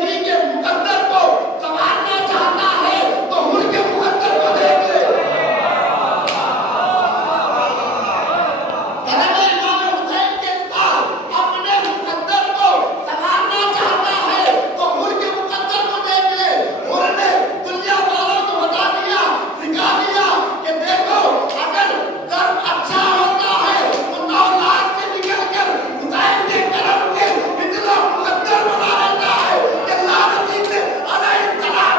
زندگی کے مقدر کو سنوارنا چاہتا ہے تو ملک کے مقدر کو دیکھ لے. کرم امام حسین کے ساتھ اپنے مقدر کو سنوارنا چاہتا ہے تو ملک کے مقدر کو دیکھ لے. انہوں نے دنیا والوں کو بتا دیا، سکھا دیا کہ دیکھو اگر ضرب اچھا ہوتا ہے تو 9 لاکھ سے نکل کر حسین کے کرم سے اتنا مقدر بنا لیتا ہے کہ لعنتی سے علیہ السلام.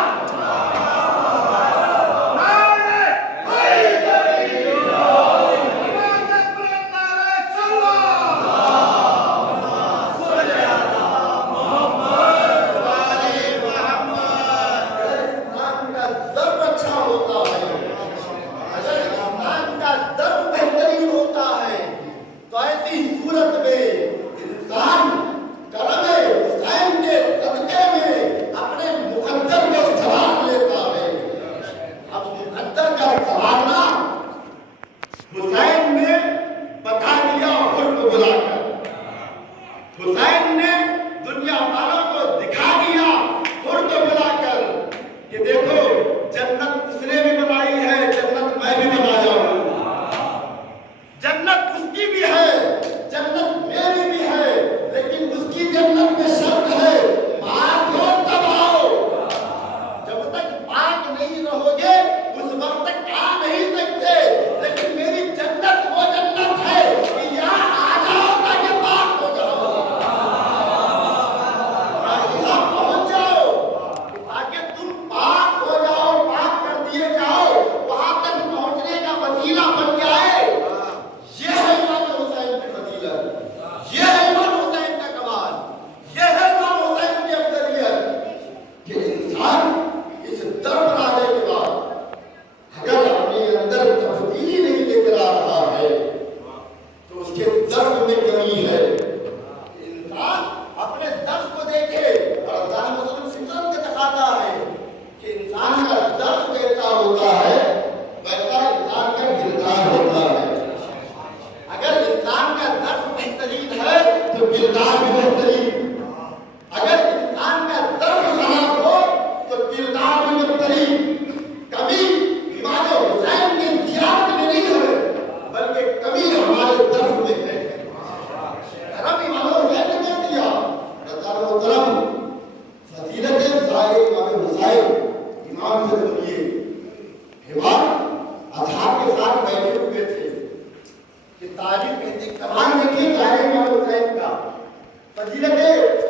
انسان کا ضرب اچھا ہوتا ہے، اگر انسان کا ضرب بہترین ہوتا ہے تو ایسی صورت میں انسان کرم حسین کے صدقے میں اپنے مقدر کو سنوار لیتا ہے. اب مقدر کا سنوارنا حسین نے بتا دیا خود کو بلا کر، حسین نے دنیا والوں کو دکھا دیا خود کو بلا کر کہ دیکھو جنت اس نے بھی بنائی ہے، جنت میں بھی بنایا ہوں. جنت اس کی بھی ہے، جنت میری بھی ہے، لیکن اس کی جنت میں شرط ہے پاک ہو تب آؤ. جب تک پاک نہیں رہو گے اس وقت تک آ نہیں سکتے. لیکن میری جنت وہ جنت ہے کہ یہاں آ جاؤ تاکہ پاک ہو جاؤ، یہاں پہنچ جاؤ تاکہ تم پاک ہو جاؤ، پاک کر دیے جاؤ، وہاں تک پہنچنے کا وسیلہ بن جائے. یہ ہے امام حسین کی فضیلت، یہ ہے امام حسین کا کمال، یہ ہے امام حسین کی افضلیت کہ انسان اس درد آنے کے بعد اگر اپنے اندر تبدیلی نہیں لے کر آ رہا ہے تو اس کے ضرب میں کمی ہے. انسان اپنے ضرب کو دیکھے اور اللہ مطلب فطرت کا تقاضا ہے کہ انسان کا ضرب کیسا ہوتا ہے ویسا انسان کا کردار ہوتا ہے. اگر انسان کا ضرب بہترین ہے تو کردار بھی بہترین، اگر انسان کا ضرب خراب ہو تو کردار بھی بہترین. کمی امام حسین کی زیارت میں نہیں ہے بلکہ کمی ہمارے ضرب میں ہے. کرم امام حسین نے کر دیا. رضا محترم فضیلت ظاہر امام حسین امام سے سنیے. حوار اصحاب کے ساتھ بیٹھے ہوئے تھے کہ تعریف کہتے کمال دیکھیے ظاہر امام حسین کا. فضیلت